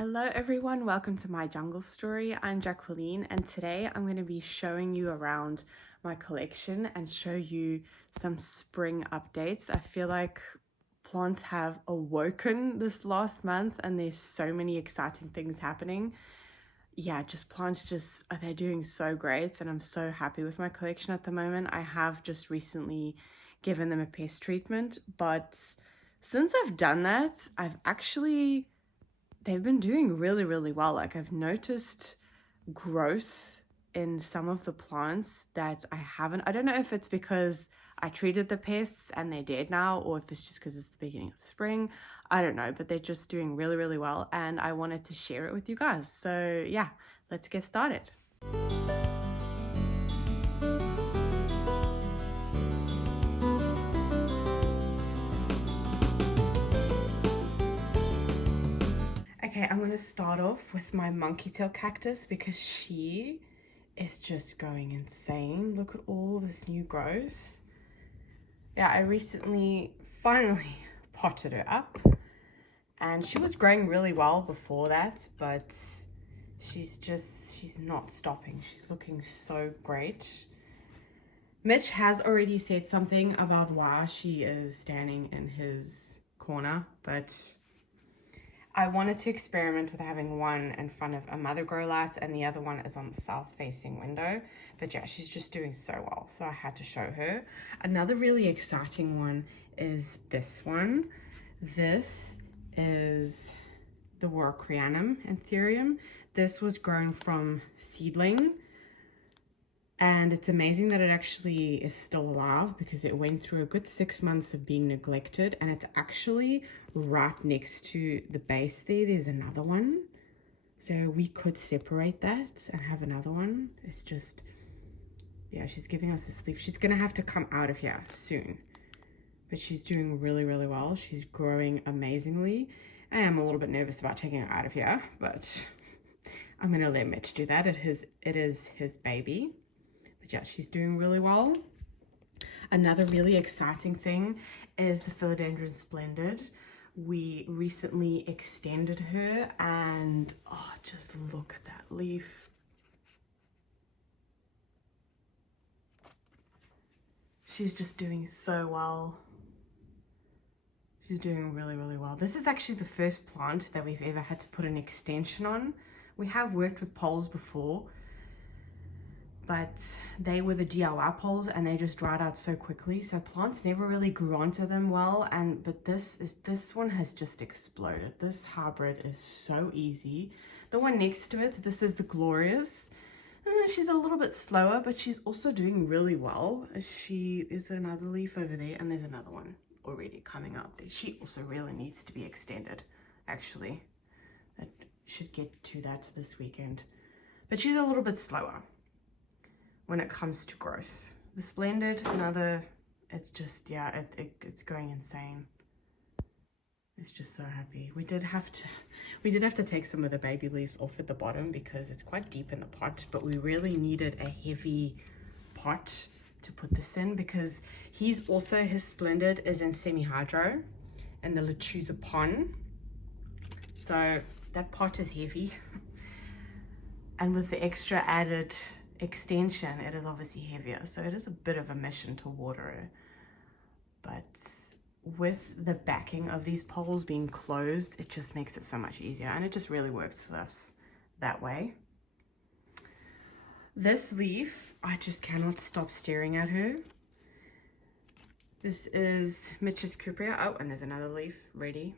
Hello everyone, welcome to my jungle story. I'm Jacqueline and today I'm going to be showing you around my collection and show you some spring updates. I feel like plants have awoken this last month and there's so many exciting things happening. Yeah, plants they're doing so great and I'm so happy with my collection at the moment. I have just recently given them a pest treatment, but since I've done that, they've been doing really well. Like I've noticed growth in some of the plants that I don't know if it's because I treated the pests and they're dead now, or if it's just because it's the beginning of spring. I don't know, but they're just doing really well and I wanted to share it with you guys. So yeah, let's get started. Okay, I'm going to start off with my monkey tail cactus because she is just going insane. Look at all this new growth. Yeah, I recently finally potted her up and she was growing really well before that, but she's not stopping. She's looking so great. Mitch has already said something about why she is standing in his corner, but I wanted to experiment with having one in front of a mother grow light and the other one is on the south facing window. But yeah, she's just doing so well, so I had to show her. Another really exciting one is this one. This is the Warocreanum anthurium. This was grown from seedling. And it's amazing that it actually is still alive because it went through a good 6 months of being neglected, and it's actually right next to the base there. There's another one. So we could separate that and have another one. It's just, yeah, she's giving us this leaf. She's gonna have to come out of here soon. But she's doing really well. She's growing amazingly. I am a little bit nervous about taking her out of here, but I'm gonna let Mitch do that. It is his baby. Yeah, she's doing really well. Another really exciting thing is the Philodendron splendid. We recently extended her and oh, just look at that leaf. She's just doing so well. She's doing really well. This is actually the first plant that we've ever had to put an extension on. We have worked with poles before, but they were the DIY poles and they just dried out so quickly, so plants never really grew onto them well. But this one has just exploded. This hybrid is so easy. The one next to it, this is the Glorious. She's a little bit slower, but she's also doing really well. There's another leaf over there and there's another one already coming out there. She also really needs to be extended, actually. I should get to that this weekend, but she's a little bit slower when it comes to growth. The splendid, it's just, yeah, it's going insane. It's just so happy. We did have to take some of the baby leaves off at the bottom because it's quite deep in the pot, but we really needed a heavy pot to put this in because his splendid is in semi-hydro and the Lechuza pond. So that pot is heavy. And with the extra added extension, it is obviously heavier, so it is a bit of a mission to water it. But with the backing of these poles being closed, it just makes it so much easier, and it just really works for us that way. This leaf, I just cannot stop staring at her. This is Mitch's Cupria. Oh, and there's another leaf ready.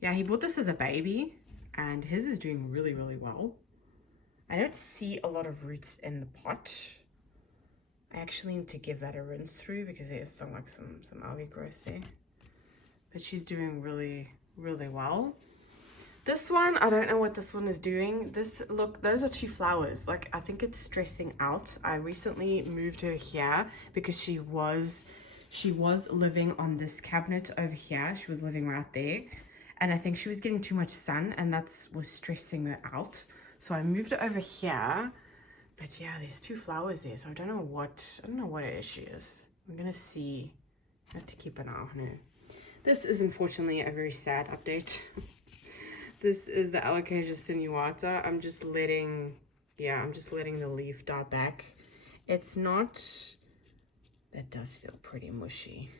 Yeah, he bought this as a baby and his is doing really well. I don't see a lot of roots in the pot. I actually need to give that a rinse through because there's some algae growth there. But she's doing really well. This one, I don't know what this one is doing. Look, those are two flowers. Like, I think it's stressing out. I recently moved her here because she was living on this cabinet over here. She was living right there. And I think she was getting too much sun and was stressing her out. So I moved it over here, but yeah, there's two flowers there. So I don't know what issue is. I'm gonna see, I have to keep an eye on her. This is unfortunately a very sad update, This is the Alocasia sinuata. I'm just letting the leaf die back. It's not, that does feel pretty mushy.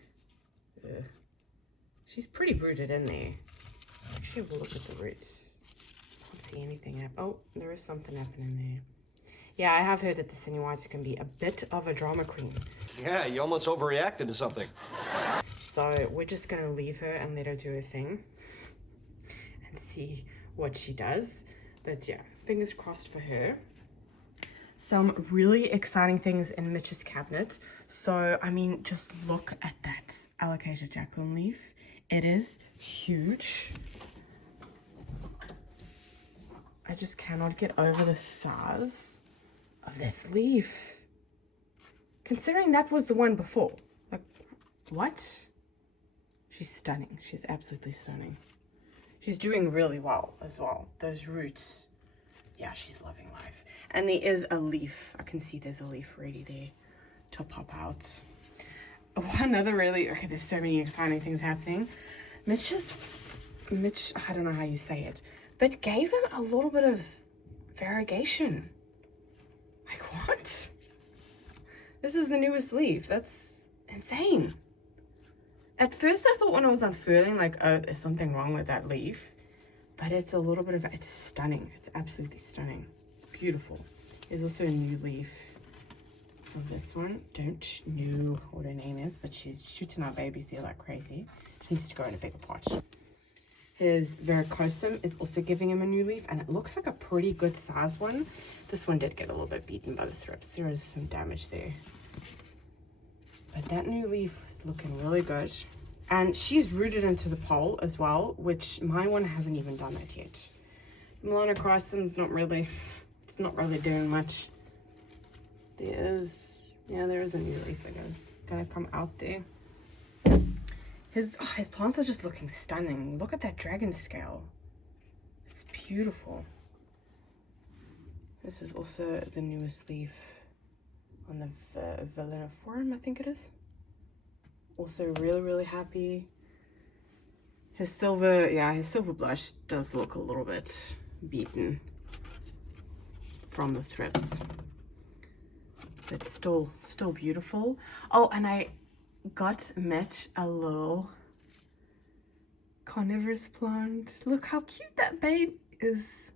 Ugh. She's pretty rooted in there. Actually, have a look at the roots. Can't see anything happen. Oh, there is something happening there. Yeah, I have heard that the sinuata can be a bit of a drama queen. Yeah, you almost overreacted to something. So we're just gonna leave her and let her do her thing and see what she does. But yeah, fingers crossed for her. Some really exciting things in Mitch's cabinet. So, I mean, just look at that Alocasia Jacqueline leaf. It is huge. I just cannot get over the size of this leaf. Considering that was the one before. Like, what? She's stunning. She's absolutely stunning. She's doing really well as well. Those roots. Yeah, she's loving life. And there is a leaf. I can see there's a leaf ready there to pop out. One other really, okay, there's so many exciting things happening. Mitch, I don't know how you say it, but gave him a little bit of variegation. Like, what? This is the newest leaf. That's insane. At first I thought when I was unfurling, like, oh, there's something wrong with that leaf. But it's a little bit of, it's stunning. It's absolutely stunning. Beautiful. There's also a new leaf of this one. Don't know what her name is, but she's shooting out babies there like crazy. She needs to go in a bigger pot. His varicosum is also giving him a new leaf, and it looks like a pretty good size one. This one did get a little bit beaten by the thrips. There is some damage there. But that new leaf is looking really good. And she's rooted into the pole as well, which my one hasn't even done that yet. Melanochrysum's not really doing much. There is a new leaf that is gonna come out there. His plants are just looking stunning. Look at that dragon scale. It's beautiful. This is also the newest leaf on the Veleniforum, I think it is. Also really happy. His silver blush does look a little bit beaten from the thrips, but still beautiful. Oh, and I got Mitch a little carnivorous plant. Look how cute that babe is.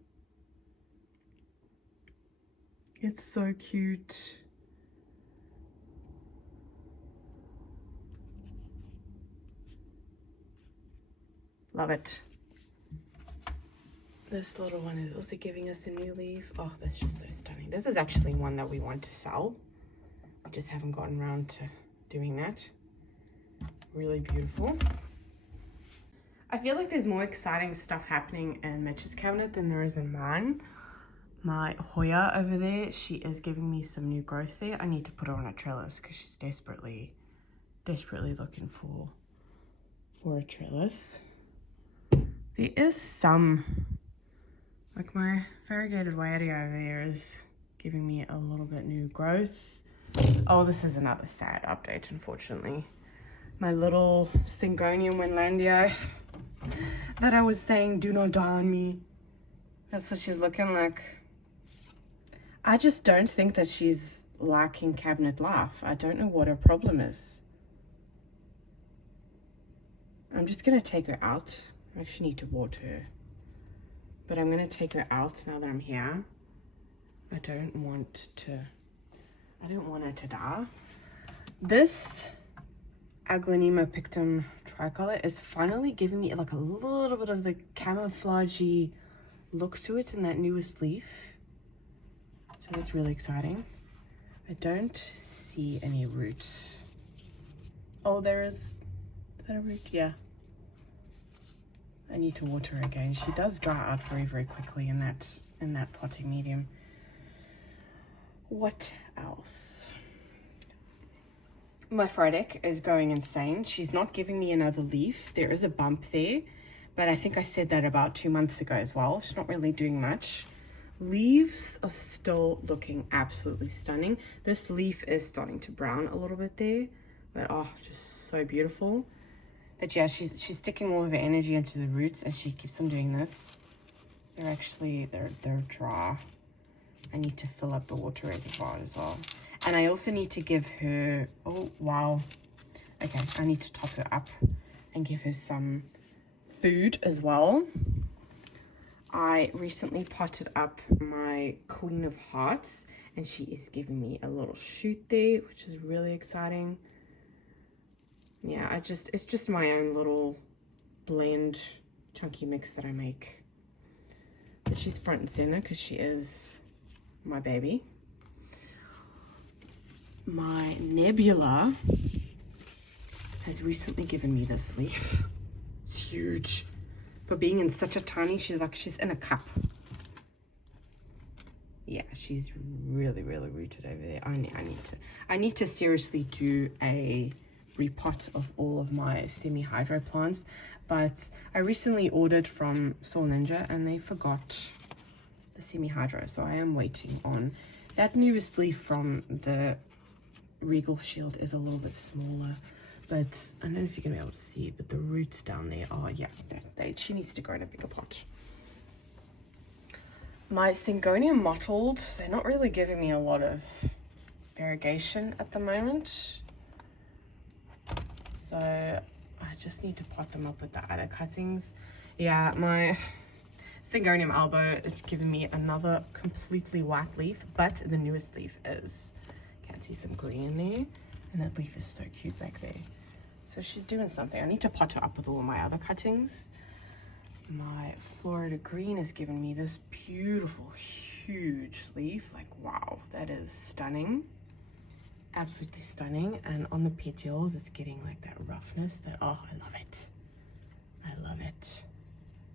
It's so cute. Love it. This little one is also giving us a new leaf. Oh, that's just so stunning. This is actually one that we want to sell. We just haven't gotten around to doing that. Really beautiful. I feel like there's more exciting stuff happening in Mitch's cabinet than there is in mine. My Hoya over there, she is giving me some new growth there. I need to put her on a trellis because she's desperately looking for a trellis. There is some, like my variegated Wadia over there is giving me a little bit new growth. Oh, this is another sad update, unfortunately. My little Syngonium Winlandia that I was saying, do not die on me. That's what she's looking like. I just don't think that she's liking cabinet life. I don't know what her problem is. I'm just gonna take her out. I actually need to water her. But I'm gonna take her out now that I'm here. I don't want her to die. This Aglaonema pictum tricolor is finally giving me like a little bit of the camouflagey look to it in that newest leaf. So that's really exciting. I don't see any roots. Oh, there is. Is that a root? Yeah. I need to water her again. She does dry out very quickly in that potting medium. What else? My Frydek is going insane. She's not giving me another leaf. There is a bump there, but I think I said that about 2 months ago as well. She's not really doing much. Leaves are still looking absolutely stunning. This leaf is starting to brown a little bit there, but oh, just so beautiful. But yeah, she's sticking all of her energy into the roots, and she keeps on doing this. they're dry. I need to fill up the water reservoir as well. And I also need to give her, oh wow. Okay, I need to top her up and give her some food as well. I recently potted up my Queen of Hearts, and she is giving me a little shoot there, which is really exciting. Yeah, it's just my own little blend chunky mix that I make. But she's front and center because she is my baby. My Nebula has recently given me this leaf. It's huge. For being in such a tiny, she's in a cup. Yeah, she's really rooted over there. I need to seriously do a repot of all of my semi-hydro plants, but I recently ordered from Soul Ninja and they forgot the semi-hydro, so I am waiting on that. Newest leaf from the Regal Shield is a little bit smaller, but I don't know if you're gonna be able to see it, but the roots down there are, yeah, she needs to grow in a bigger pot. My Syngonium mottled, they're not really giving me a lot of variegation at the moment, so I just need to pot them up with the other cuttings. Yeah, my Syngonium albo is giving me another completely white leaf, but the newest leaf is, can't see some green there, and that leaf is so cute back there. So she's doing something. I need to pot her up with all of my other cuttings. My Florida Green has given me this beautiful, huge leaf. Like, wow, that is stunning. Absolutely stunning. And on the petioles, it's getting like that roughness. That, oh, I love it. I love it.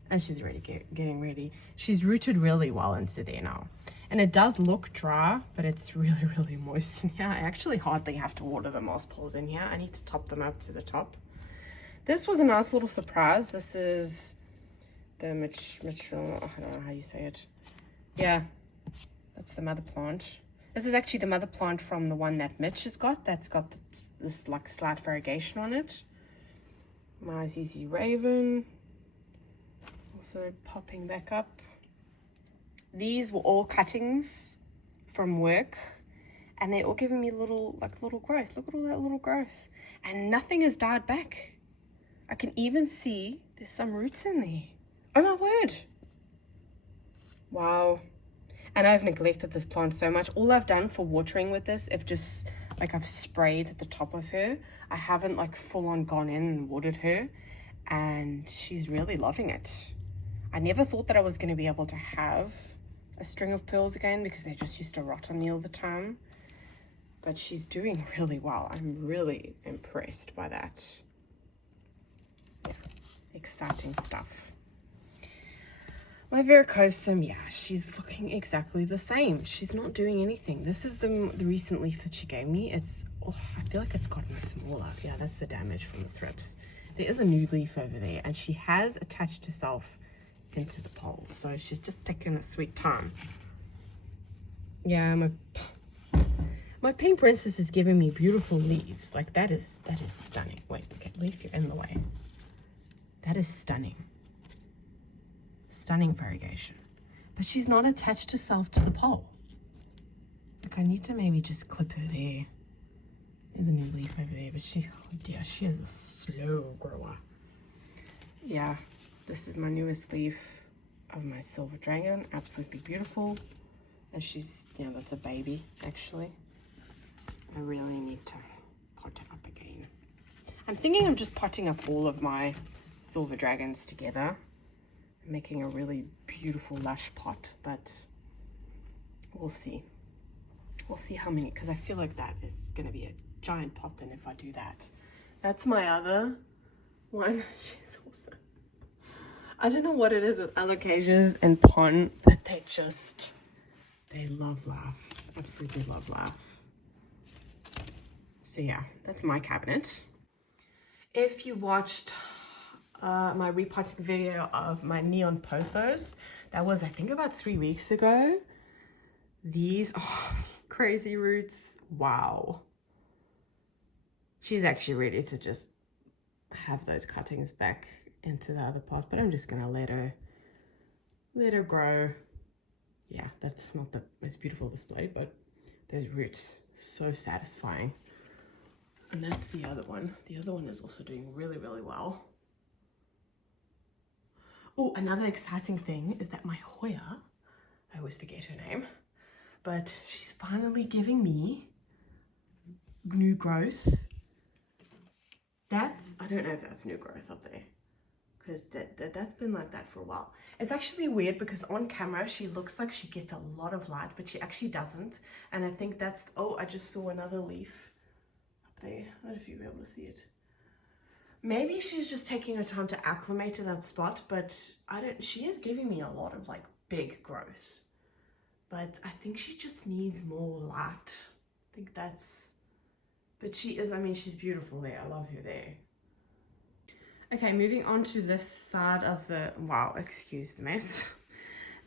And she's already getting ready. She's rooted really well into there now. And it does look dry, but it's really moist in here. I actually hardly have to water the moss poles in here. I need to top them up to the top. This was a nice little surprise. This is the Mitch, I don't know how you say it. Yeah, that's the mother plant. This is actually the mother plant from the one that Mitch has got. That's got this like slight variegation on it. My ZZ Raven. Also popping back up. These were all cuttings from work, and they're all giving me little growth. Look at all that little growth, and nothing has died back. I can even see there's some roots in there. Oh my word. Wow. And I've neglected this plant so much. All I've done for watering with this, I've sprayed at the top of her. I haven't like full on gone in and watered her, and she's really loving it. I never thought that I was going to be able to have a string of pearls again because they just used to rot on me all the time. But she's doing really well. I'm really impressed by that. Yeah, exciting stuff. My Veracosum, yeah, she's looking exactly the same. She's not doing anything. This is the recent leaf that she gave me. It's, oh, I feel like it's gotten smaller. Yeah, that's the damage from the thrips. There is a new leaf over there, and she has attached herself into the pole, so she's just taking a sweet time. Yeah, my pink princess is giving me beautiful leaves. Like that is stunning. Wait, okay, leaf, you're in the way. That is stunning. Stunning variegation. But she's not attached herself to the pole. Like I need to maybe just clip her there. There's a new leaf over there, but she, oh dear, she is a slow grower. Yeah. This is my newest leaf of my silver dragon. Absolutely beautiful. And she's, yeah, that's a baby, actually. I really need to pot it up again. I'm thinking I'm just potting up all of my silver dragons together, making a really beautiful, lush pot, but we'll see. We'll see how many, because I feel like that is going to be a giant pot then if I do that. That's my other one. She's awesome. I don't know what it is with alocasias and pon, but they love laugh. Absolutely love laugh. So yeah, that's my cabinet. If you watched my repotting video of my neon pothos, that was I think about 3 weeks ago. These, oh, crazy roots. Wow. She's actually ready to just have those cuttings back into the other pot, but I'm just gonna let her let her grow. Yeah, that's not the most beautiful display, but those roots, so satisfying. And that's the other one. The other one is also doing really, really well. Oh, another exciting thing is that my Hoya, I always forget her name, but she's finally giving me new growth. I don't know if that's new growth up there, because that's been like that for a while. It's actually weird because on camera she looks like she gets a lot of light, but she actually doesn't. And I think that's, oh, I just saw another leaf up there. I don't know if you'll be able to see it. Maybe she's just taking her time to acclimate to that spot, but she is giving me a lot of like big growth. But I think she just needs more light. I think that's, but she is, I mean, she's beautiful there. I love her there. Okay, moving on to this side of the, wow, excuse the mess.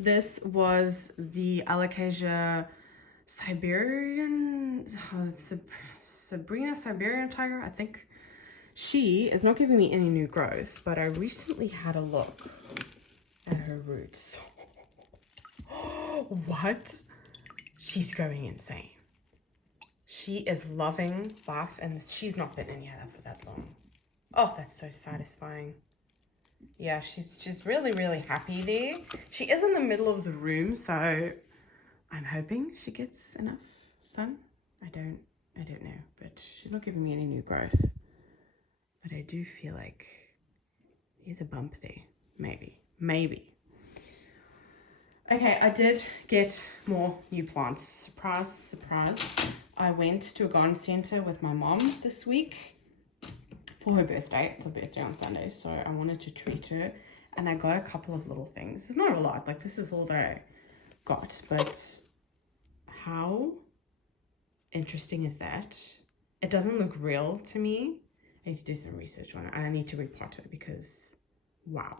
This was the Alocasia Siberian, Sabrina Siberian tiger, I think. She is not giving me any new growth, but I recently had a look at her roots. What? She's going insane. She is loving life, and she's not been in here for that long. Oh, that's so satisfying. Yeah, she's really, really happy there. She is in the middle of the room, so I'm hoping she gets enough sun. I don't know, but she's not giving me any new growth. But I do feel like there's a bump there. Maybe. Okay, I did get more new plants. Surprise, surprise. I went to a garden center with my mom this week for her birthday. It's her birthday on Sunday, so I wanted to treat her. And I got a couple of little things. It's not a lot, like this is all that I got. But how interesting is that? It doesn't look real to me. I need to do some research on it, and I need to repot her because, wow.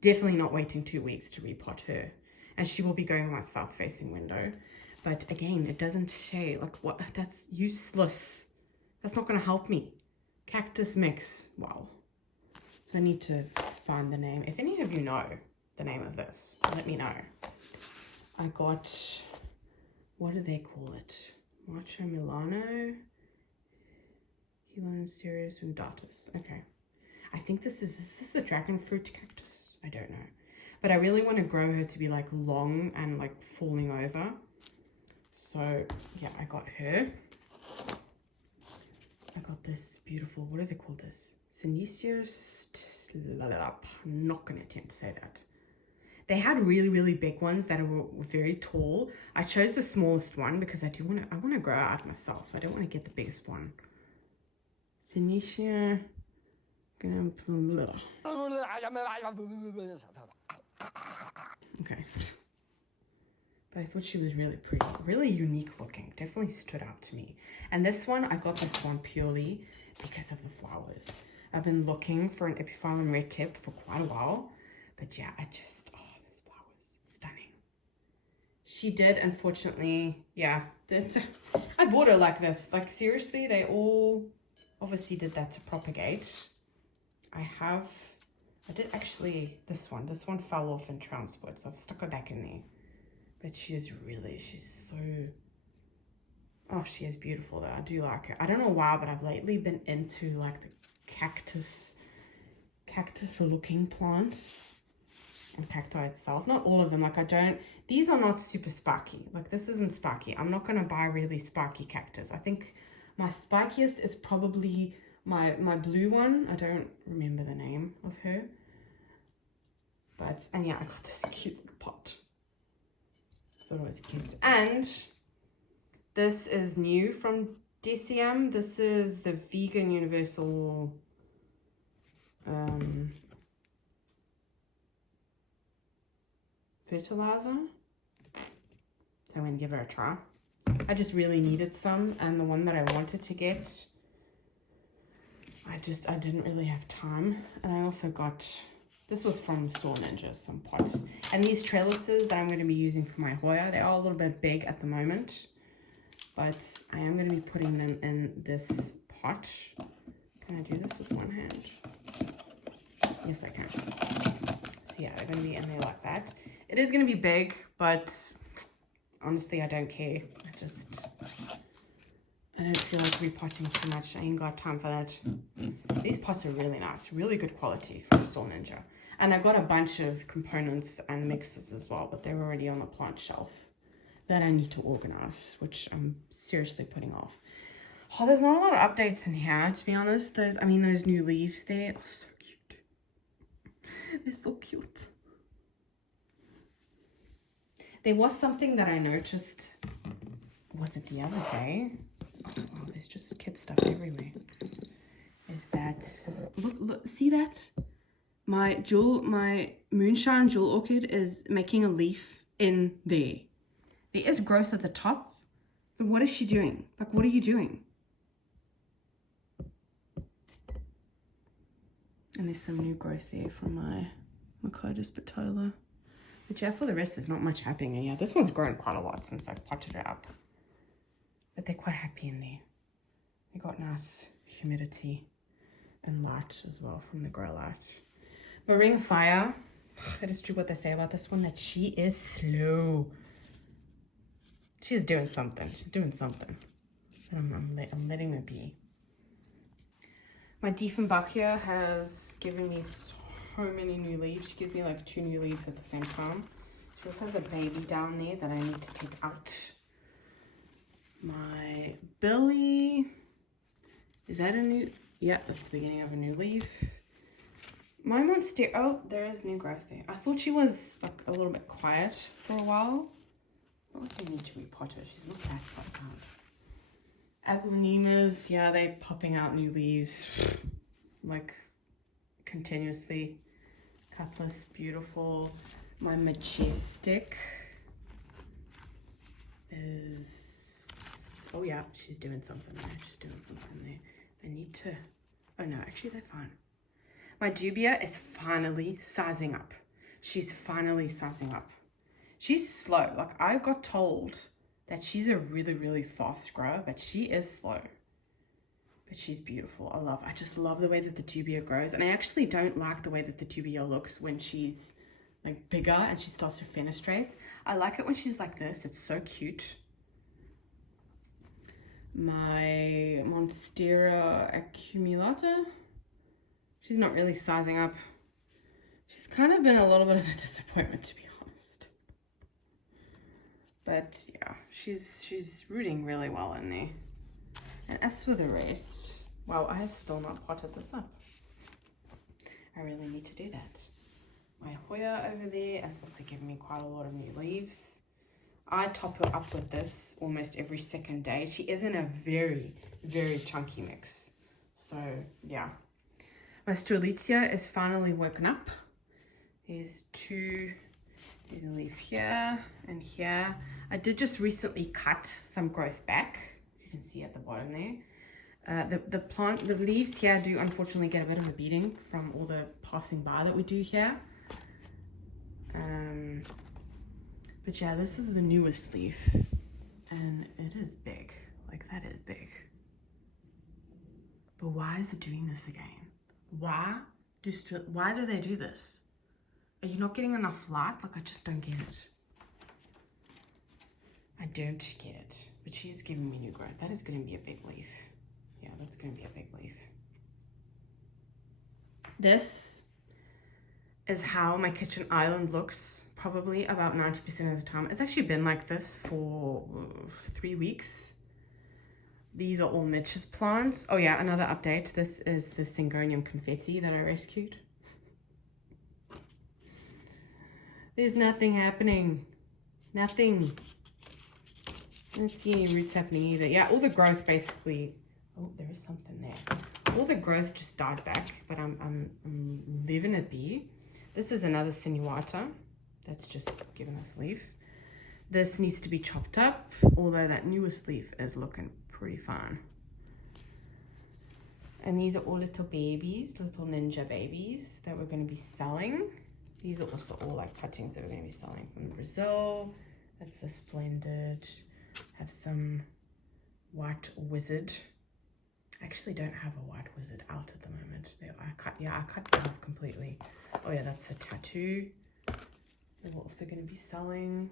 Definitely not waiting 2 weeks to repot her. And she will be going on my south-facing window. But again, it doesn't say, like, what, that's useless. That's not going to help me. Cactus mix, wow. So I need to find the name. If any of you know the name of this, let me know. I got, what do they call it? Macho Milano? Helon Serious Undatus. Okay. I think is this the dragon fruit cactus? I don't know. But I really want to grow her to be like long and like falling over. So yeah, I got her. I got this beautiful, what do they call this? Senecio. I'm not going to attempt to say that. They had really, really big ones that were very tall. I chose the smallest one because I want to grow out myself. I don't want to get the biggest one. Senecio. Okay. But I thought she was really pretty, really unique looking. Definitely stood out to me. And this one, I got this one purely because of the flowers. I've been looking for an Epiphyllum red tip for quite a while. But yeah, I just, oh, those flowers, stunning. She did, unfortunately, yeah. I bought her like this. Like, seriously, they all obviously did that to propagate. I did actually, this one fell off in transport, so I've stuck her back in there. But she's so, oh, she is beautiful though. I do like her. I don't know why, but I've lately been into like the cactus looking plants and cacti itself. Not all of them, like these are not super spiky. Like this isn't spiky. I'm not going to buy really spiky cactus. I think my spikiest is probably my blue one. I don't remember the name of her. But, and yeah, I got this cute little pot. Thought it was cute. And this is new from DCM. This is the Vegan Universal fertilizer. So I'm going to give it a try. I just really needed some, and the one that I wanted to get, I didn't really have time. And I also got, this was from Store Ninja, some pots. And these trellises that I'm going to be using for my Hoya, they are a little bit big at the moment, but I am going to be putting them in this pot. Can I do this with one hand? Yes, I can. So yeah, they're going to be in there like that. It is going to be big, but honestly, I don't care. I don't feel like repotting too much. I ain't got time for that. These pots are really nice, really good quality from Store Ninja. And I got a bunch of components and mixes as well, but they're already on the plant shelf that I need to organize, which I'm seriously putting off. Oh, there's not a lot of updates in here, to be honest. Those new leaves there are so cute. They're so cute. There was something that I noticed, was it the other day? Oh, there's just kid stuff everywhere. Is that, look, see that? My moonshine jewel orchid is making a leaf in there. There is growth at the top, but what is she doing? Like, what are you doing? And there's some new growth there from my Macodus patola. But yeah, for the rest, there's not much happening. And yeah, this one's grown quite a lot since I've potted it up. But they're quite happy in there. They got nice humidity and light as well from the grow light. But Ring of Fire, that is true what they say about this one, that she is slow. She's doing something. She's doing something. But I'm letting her be. My Diefenbachia has given me so many new leaves. She gives me like 2 new leaves at the same time. She also has a baby down there that I need to take out. My Billy, is that a new? Yeah, that's the beginning of a new leaf. My monstera, oh, there is new growth there. I thought she was like a little bit quiet for a while. I don't think I need to repot her. She's not that far out. Aglanemas, yeah, they're popping out new leaves like continuously. Cactus, beautiful. My majestic is, oh yeah, she's doing something there. She's doing something there. I need to, oh no, actually they're fine. My dubia is finally sizing up. She's finally sizing up. She's slow. Like, I got told that she's a really, really fast grower, but she is slow. But she's beautiful. I just love the way that the dubia grows. And I actually don't like the way that the dubia looks when she's like bigger and she starts to fenestrate. I like it when she's like this. It's so cute. My monstera accumulata. She's not really sizing up. She's kind of been a little bit of a disappointment, to be honest. But yeah, she's rooting really well in there. And as for the rest, well, I have still not potted this up. I really need to do that. My Hoya over there has also given me quite a lot of new leaves. I top her up with this almost every second day. She is in a very, very chunky mix. So yeah. My Strelitzia is finally woken up. There's a leaf here and here. I did just recently cut some growth back. You can see at the bottom there. The leaves here do unfortunately get a bit of a beating from all the passing by that we do here. But yeah, this is the newest leaf and it is big. Like, that is big. But why is it doing this again? Why do they do this? Are you not getting enough light? Like, I just don't get it. I don't get it. But she is giving me new growth. That is going to be a big leaf. Yeah, that's going to be a big leaf. This is how my kitchen island looks probably about 90% of the time. It's actually been like this for 3 weeks. These are all Mitch's plants. Oh yeah, another update. This is the Syngonium confetti that I rescued. There's nothing happening. Nothing. I don't see any roots happening either. Yeah, all the growth basically. Oh, there is something there. All the growth just died back, but I'm leaving it be. This is another sinuata that's just given us leaf. This needs to be chopped up, although that newest leaf is looking pretty fine. And these are all little babies, little ninja babies that we're going to be selling. These are also all like cuttings that we're going to be selling from Brazil. That's the Splendid. Have some white wizard. I actually don't have a white wizard out at the moment. I cut it off completely. Oh yeah, that's the tattoo. We're also going to be selling.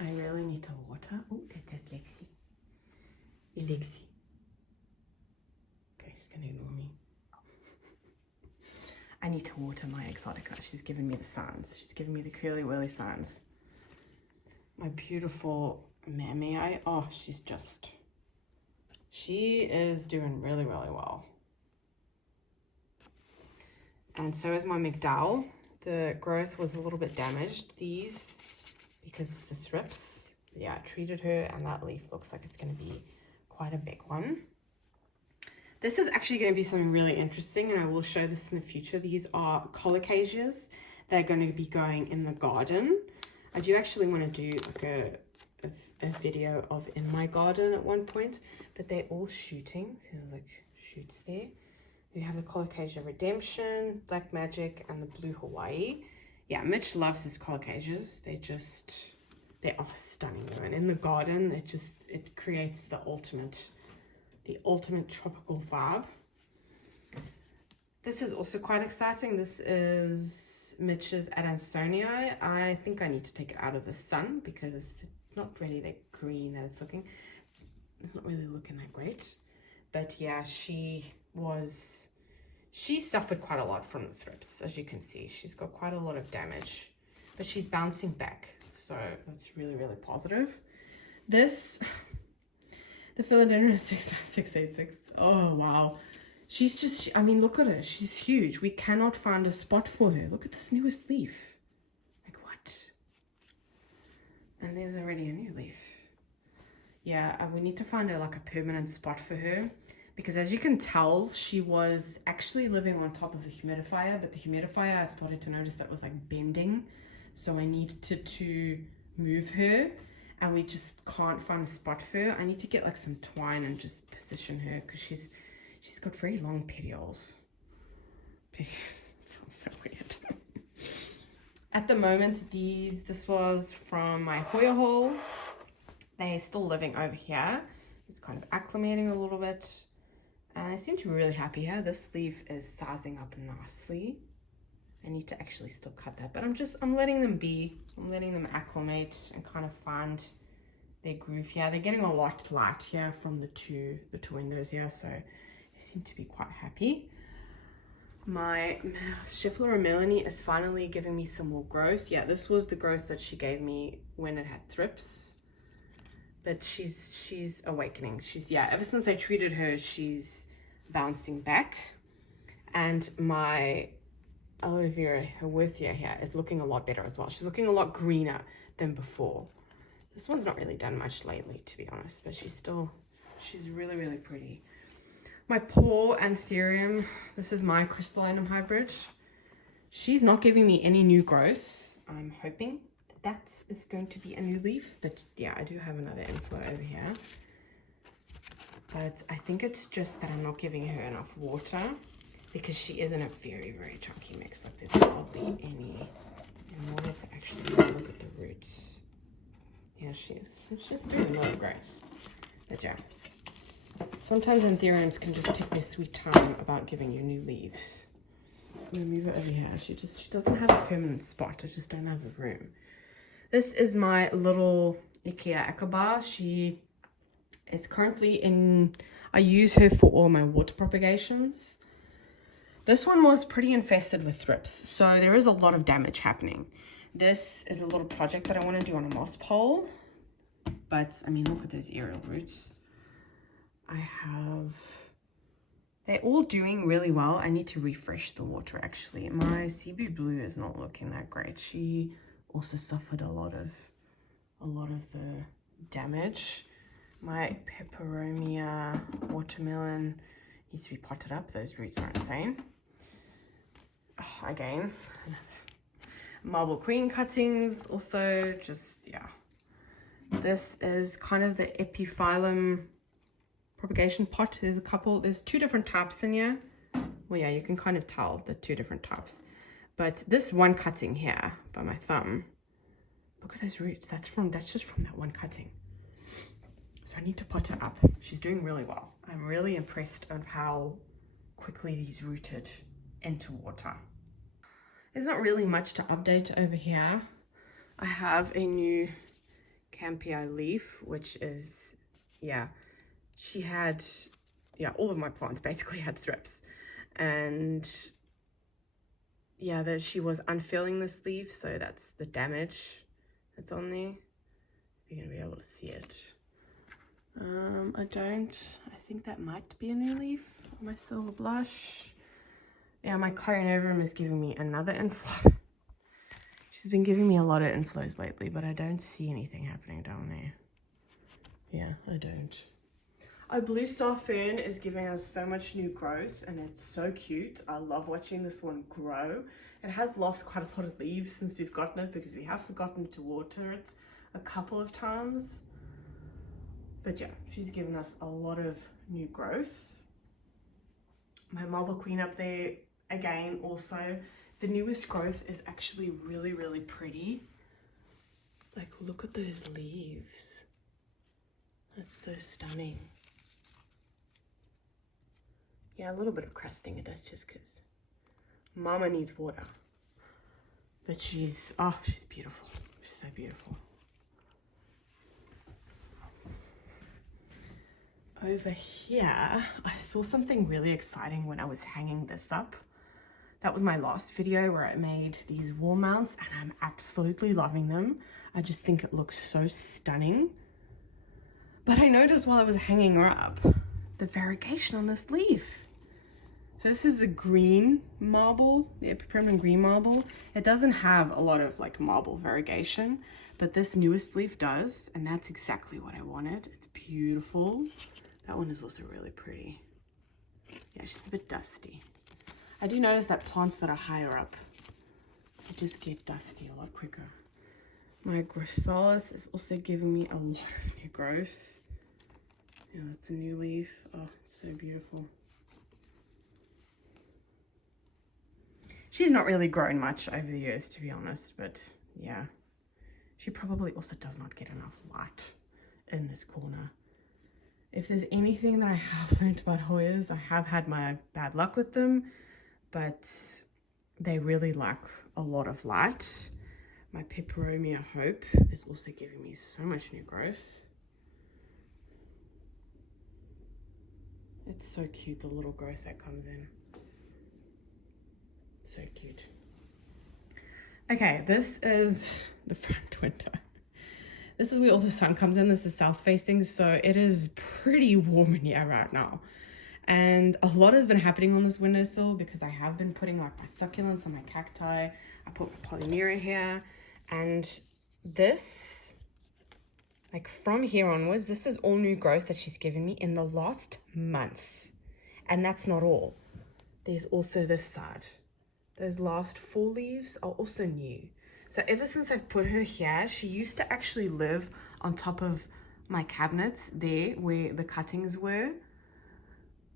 I really need to water. Oh, that's Lexi. Lexi. Okay, she's going to ignore me. I need to water my exotica. She's giving me the signs. She's giving me the curly whirly signs. My beautiful mammy. Oh, she is doing really, really well. And so is my McDowell. The growth was a little bit damaged. These, because of the thrips. Yeah, I treated her, and that leaf looks like it's going to be quite a big one. This is actually going to be something really interesting, and I will show this in the future. These are colocasias. They're going to be going in the garden. I do actually want to do like a video of in my garden at one point, but they're all shooting. So there's like shoots there. We have the Colocasia Redemption, Black Magic, and the Blue Hawaii. Yeah, Mitch loves his colocasias. They are stunning though. And in the garden, it creates the ultimate tropical vibe. This is also quite exciting. This is Mitch's Adansonii. I think I need to take it out of the sun because it's not really that green that it's looking. It's not really looking that great. But yeah, she suffered quite a lot from the thrips, as you can see. She's got quite a lot of damage, but she's bouncing back. So that's really, really positive. This, the Philodendron is 69686. Oh, wow. I mean, look at her. She's huge. We cannot find a spot for her. Look at this newest leaf. Like, what? And there's already a new leaf. Yeah, we need to find like a permanent spot for her. Because as you can tell, she was actually living on top of the humidifier, but the humidifier, I started to notice that was like bending. So I needed to move her, and we just can't find a spot for her. I need to get like some twine and just position her because she's got very long petioles. It sounds so weird. At the moment, this was from my Hoya haul. They're still living over here. Just kind of acclimating a little bit. And I seem to be really happy here. This leaf is sizing up nicely. I need to actually still cut that, but I'm letting them be. I'm letting them acclimate and kind of find their groove here. They're getting a lot light here from the two windows here, so they seem to be quite happy. My Schefflera Melanie is finally giving me some more growth. Yeah, this was the growth that she gave me when it had thrips. But she's awakening. Ever since I treated her, she's bouncing back. And my aloe vera Hoya here is looking a lot better as well. She's looking a lot greener than before. This one's not really done much lately, to be honest, but she's really, really pretty. My poor Anthurium, this is my crystallinum hybrid. She's not giving me any new growth. I'm hoping that is going to be a new leaf, but yeah, I do have another inflow over here. But I think it's just that I'm not giving her enough water because she is in a very, very chunky mix. Like there's hardly any. And I wanted to actually look at the roots. Yeah, she's doing a lot of grace. But yeah, sometimes Anthuriums can just take their sweet time about giving you new leaves. I'm gonna move it over here. She doesn't have a permanent spot. I just don't have the room. This is my little Ikea Akaba. She is currently I use her for all my water propagations. This one was pretty infested with thrips, so there is a lot of damage happening. This is a little project that I want to do on a moss pole, but I mean, look at those aerial roots. They're all doing really well. I need to refresh the water actually. My Cebu Blue is not looking that great. She also suffered a lot of the damage. My Peperomia watermelon needs to be potted up. Those roots are insane. Oh, again, Marble Queen cuttings also yeah. This is kind of the Epiphyllum propagation pot. There's two different types in here. Well, yeah, you can kind of tell the two different types. But this one cutting here by my thumb, look at those roots. That's just from that one cutting. So I need to pot her up. She's doing really well. I'm really impressed of how quickly these rooted into water. There's not really much to update over here. I have a new Campii leaf, which is, yeah, she had, yeah, all of my plants basically had thrips. And yeah, that she was unfurling this leaf, so that's the damage that's on there. You're gonna be able to see it. I think that might be a new leaf on my silver blush. Yeah, my Clarinodrum is giving me another inflow. She's been giving me a lot of inflows lately, but I don't see anything happening down there. Yeah, I don't. Our blue star fern is giving us so much new growth, and it's so cute. I love watching this one grow. It has lost quite a lot of leaves since we've gotten it because we have forgotten to water it a couple of times. But yeah, she's given us a lot of new growth. My marble queen up there, again, also, the newest growth is actually really, really pretty. Like, look at those leaves. That's so stunning. Yeah, a little bit of crusting, it does, just because Mama needs water. But she's beautiful. She's so beautiful. Over here, I saw something really exciting when I was hanging this up. That was my last video where I made these wall mounts, and I'm absolutely loving them. I just think it looks so stunning. But I noticed while I was hanging her up, the variegation on this leaf. So this is the green marble, the Epipyramidan green marble. It doesn't have a lot of like marble variegation, but this newest leaf does, and that's exactly what I wanted. It's beautiful. That one is also really pretty. Yeah, she's a bit dusty. I do notice that plants that are higher up, they just get dusty a lot quicker. My Grossalis is also giving me a lot of new growth. Yeah, that's a new leaf. Oh, it's so beautiful. She's not really grown much over the years, to be honest, but yeah. She probably also does not get enough light in this corner. If there's anything that I have learned about Hoyas, I have had my bad luck with them, but they really lack a lot of light. My Peperomia Hope is also giving me so much new growth. It's so cute, the little growth that comes in. So cute. Okay, this is the front window. This is where all the sun comes in. This is south facing, so it is pretty warm in here right now. And a lot has been happening on this windowsill because I have been putting like my succulents and my cacti. I put my polymera here, and this, like from here onwards, this is all new growth that she's given me in the last month. And that's not all. There's also this side. Those last 4 leaves are also new. So ever since I've put her here, she used to actually live on top of my cabinets there where the cuttings were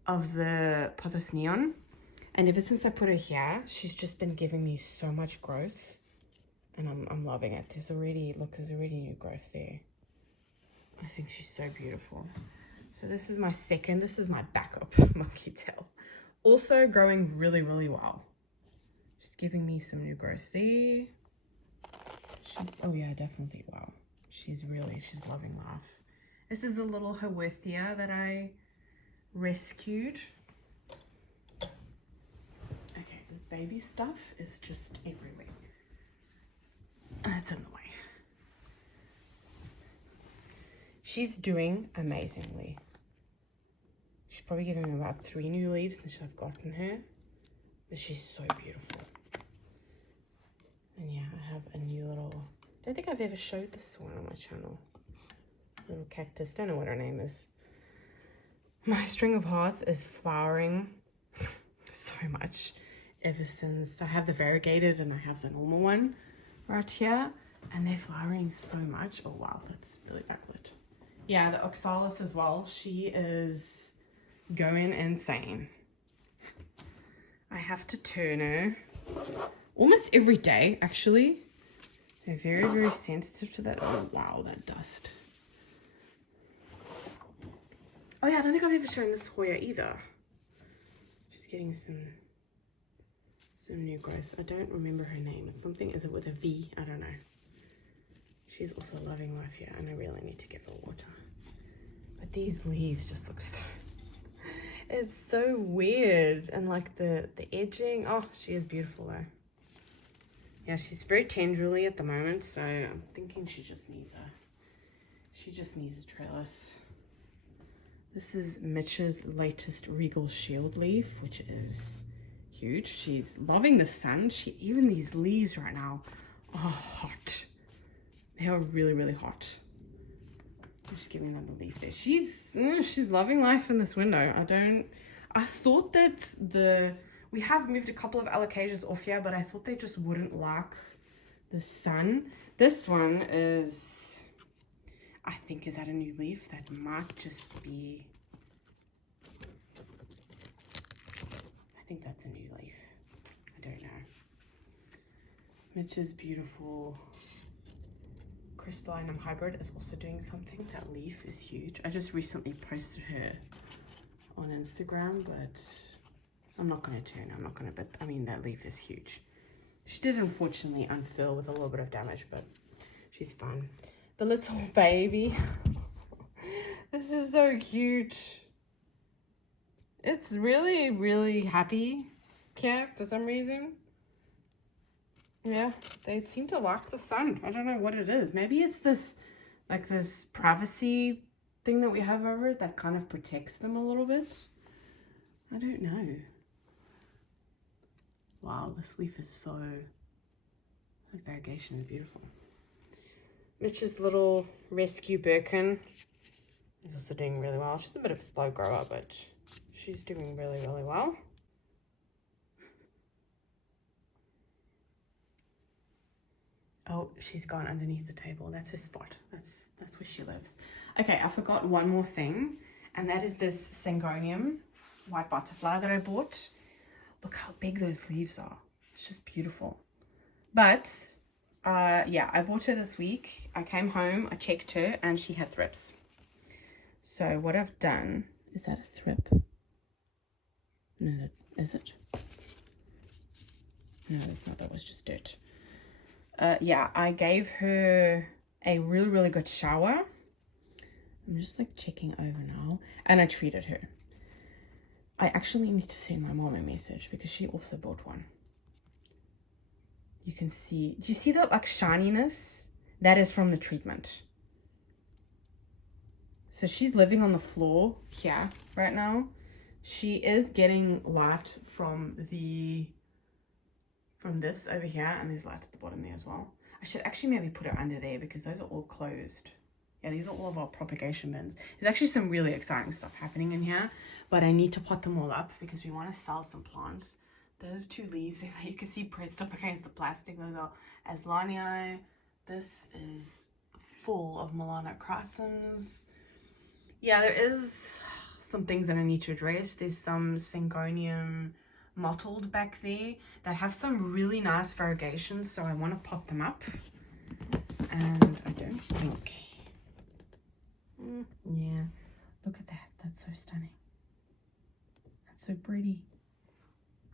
of the pothos neon. And ever since I put her here, she's just been giving me so much growth, and I'm loving it. There's already new growth there. I think she's so beautiful. So this is my backup monkey tail. Also growing really, really well. Just giving me some new growth there. Oh yeah, definitely, wow. She's loving life. This is the little Hoya that I rescued. Okay, this baby stuff is just everywhere. And it's in the way. She's doing amazingly. She's probably given me about 3 new leaves since I've gotten her. But she's so beautiful. And yeah, I have a new little, I don't think I've ever showed this one on my channel. Little cactus, don't know what her name is. My string of hearts is flowering so much ever since I have the variegated and I have the normal one right here. And they're flowering so much. Oh wow, that's really backlit. Yeah, the oxalis as well. She is going insane. I have to turn her almost every day, actually. They're very, very sensitive to that. Oh, wow, that dust. Oh yeah, I don't think I've ever shown this Hoya either. She's getting some new growth. I don't remember her name. It's something, is it with a V? I don't know. She's also loving life here, and I really need to give her water. But these leaves just look so, it's so weird. And like the edging, oh, she is beautiful though. Yeah, she's very tenderly at the moment, so I'm thinking she just needs a trellis. This is Mitch's latest Regal Shield leaf, which is huge. She's loving the sun. Even these leaves right now are hot. They are really, really hot. I'm just giving another leaf there. She's loving life in this window. I thought that we have moved a couple of alocasias off here, but I thought they just wouldn't like the sun. This one is, I think, is that a new leaf? That might just be, I think that's a new leaf. I don't know. Mitch's beautiful crystallinum hybrid is also doing something. That leaf is huge. I just recently posted her on Instagram, but I'm not going to but I mean, that leaf is huge. She did unfortunately unfurl with a little bit of damage, but she's fine. The little baby. This is so cute. It's really, really happy here for some reason. Yeah, they seem to like the sun. I don't know what it is. Maybe it's this, like this privacy thing that we have over it that kind of protects them a little bit. I don't know. Wow, this leaf is so, that variegation is beautiful. Mitch's little rescue Birkin is also doing really well. She's a bit of a slow grower, but she's doing really, really well. Oh, she's gone underneath the table. That's her spot. That's where she lives. Okay, I forgot one more thing, and that is this Syngonium white butterfly that I bought. Look how big those leaves are. It's just beautiful. But yeah, I bought her this week. I came home, I checked her, and she had thrips. So what I've done, is that a thrip? No, is it? No, that's not. That was just dirt. Yeah, I gave her a really, really good shower. I'm just like checking over now. And I treated her. I actually need to send my mom a message because she also bought one. You can see, do you see that like shininess? That is from the treatment. So she's living on the floor here right now. She is getting light from this over here, and there's light at the bottom there as well. I should actually maybe put her under there because those are all closed. Yeah, these are all of our propagation bins. There's actually some really exciting stuff happening in here, but I need to pot them all up because we want to sell some plants. Those two leaves, you can see pressed up against the plastic, those are Aslanii. This is full of melanochrysums. Yeah, there is some things that I need to address. There's some Syngonium mottled back there that have some really nice variegations, so I want to pot them up. And I don't think, yeah, look at that, that's so stunning, that's so pretty.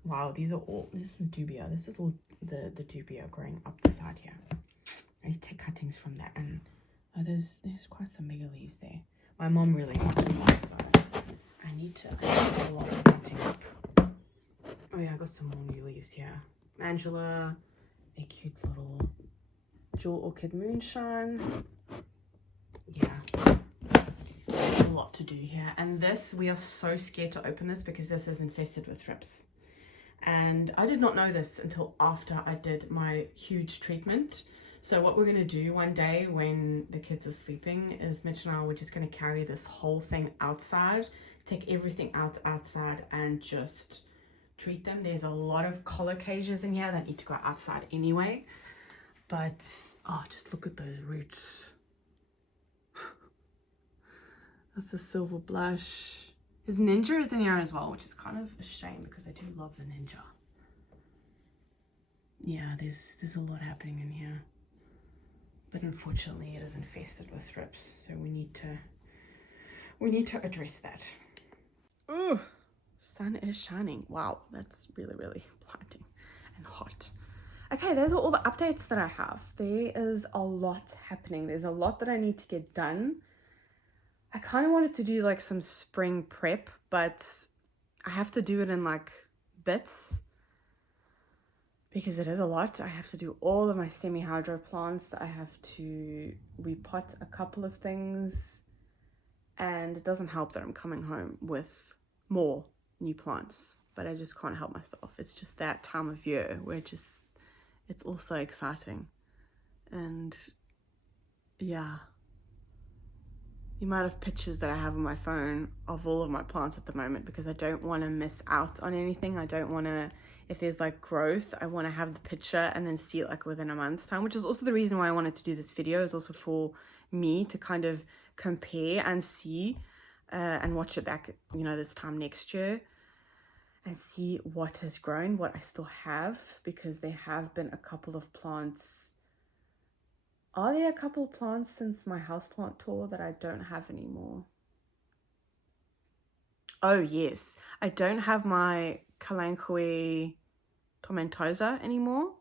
Wow, these are all, this is dubia, this is all the dubia growing up the side here. I need to take cuttings from that, and there's quite some bigger leaves there. My mom really wanted them, so I need to do a lot of cutting up. Oh yeah, I got some more new leaves here. Angela, a cute little jewel orchid moonshine. Yeah, there's a lot to do here. And this, we are so scared to open this because this is infested with thrips. And I did not know this until after I did my huge treatment. So what we're going to do one day when the kids are sleeping is Mitch and I, we're just going to carry this whole thing outside, take everything outside and just treat them. There's a lot of colocations in here that need to go outside anyway. But, oh, just look at those roots. That's the silver blush. His ninja is in here as well, which is kind of a shame because I do love the ninja. Yeah, there's a lot happening in here. But unfortunately it is infested with thrips, so we need to we need to address that. Ooh, sun is shining. Wow, that's really, really blinding and hot. Okay, those are all the updates that I have. There is a lot happening. There's a lot that I need to get done. I kind of wanted to do like some spring prep, but I have to do it in like bits because it is a lot. I have to do all of my semi-hydro plants. I have to repot a couple of things, and it doesn't help that I'm coming home with more new plants, but I just can't help myself. It's just that time of year where it's also exciting. And yeah, the amount of pictures that I have on my phone of all of my plants at the moment, because I don't want to miss out on anything. I don't want to, if there's like growth, I want to have the picture and then see it like within a month's time, which is also the reason why I wanted to do this video, is also for me to kind of compare and see and watch it back, you know, this time next year and see what has grown, what I still have, because there have been a couple of plants. Are there a couple of plants since my houseplant tour that I don't have anymore? Oh yes, I don't have my Kalanchoe tomentosa anymore.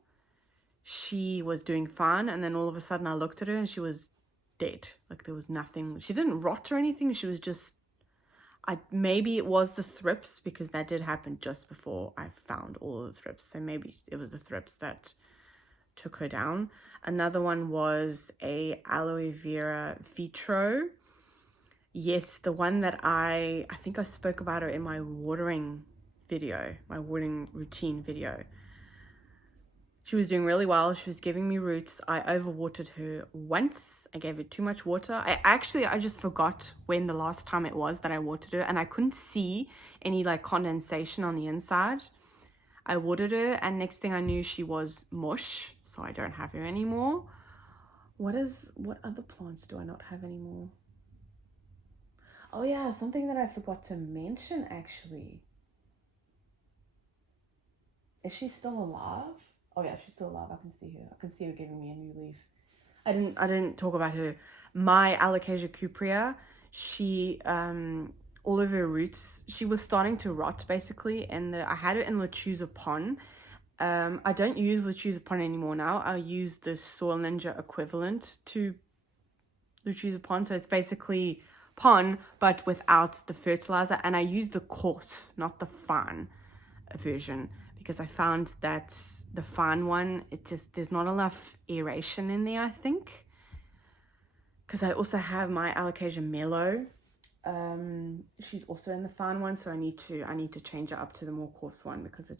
She was doing fine, and then all of a sudden I looked at her and she was dead. Like there was nothing. She didn't rot or anything. She was just, maybe it was the thrips, because that did happen just before I found all of the thrips. So maybe it was the thrips that took her down. Another one was a aloe vera vitro. Yes, the one that I think I spoke about her in my watering video, my watering routine video. She was doing really well. She was giving me roots. I overwatered her once. I gave her too much water. I just forgot when the last time it was that I watered her, and I couldn't see any like condensation on the inside. I watered her, and next thing I knew, she was mush. So I don't have her anymore. What other plants do I not have anymore? Oh yeah, something that I forgot to mention actually. Is she still alive? Oh yeah, she's still alive. I can see her. I can see her giving me a new leaf. I didn't talk about her. My Alocasia cuprea, she all of her roots, she was starting to rot basically, and I had it in Lechuza pon. I don't use Lechuza pon anymore now. I use the Soil Ninja equivalent to Lechuza pon. So it's basically pon, but without the fertilizer. And I use the coarse, not the fine version, because I found that the fine one, there's not enough aeration in there, I think. Because I also have my Alocasia mellow. She's also in the fine one, so I need to change it up to the more coarse one, because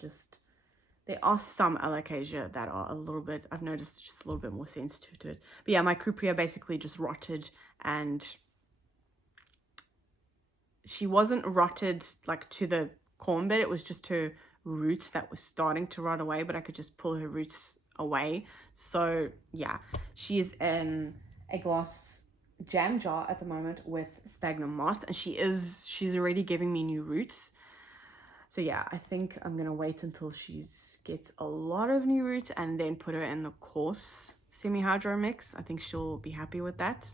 there are some Alocasia that are a little bit, I've noticed, just a little bit more sensitive to it. But yeah, my cuprea basically just rotted, and she wasn't rotted like to the corn bed. It was just her roots that was starting to rot away, but I could just pull her roots away. So yeah, she is in a glass jam jar at the moment with sphagnum moss, and she's already giving me new roots. So yeah, I think I'm gonna wait until she gets a lot of new roots and then put her in the coarse semi-hydro mix. I think she'll be happy with that.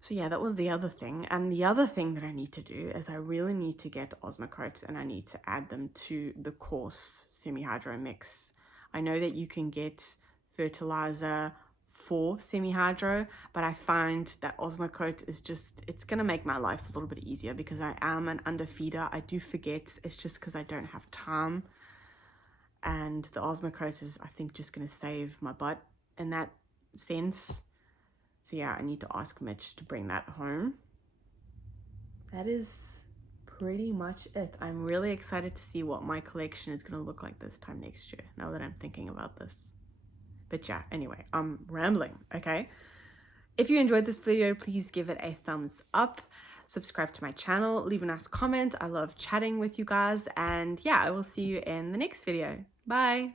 So yeah, that was the other thing. And the other thing that I need to do is I really need to get osmocotes, and I need to add them to the coarse semi-hydro mix. I know that you can get fertilizer for semi-hydro, but I find that osmocote is it's gonna make my life a little bit easier, because I am an underfeeder. I do forget. It's just because I don't have time, and the osmocote is, I think, just gonna save my butt in that sense. So yeah, I need to ask Mitch to bring that home. That is pretty much it. I'm really excited to see what my collection is gonna look like this time next year, now that I'm thinking about this. But yeah, anyway, I'm rambling, okay? If you enjoyed this video, please give it a thumbs up, subscribe to my channel, leave a nice comment. I love chatting with you guys, and yeah, I will see you in the next video. Bye.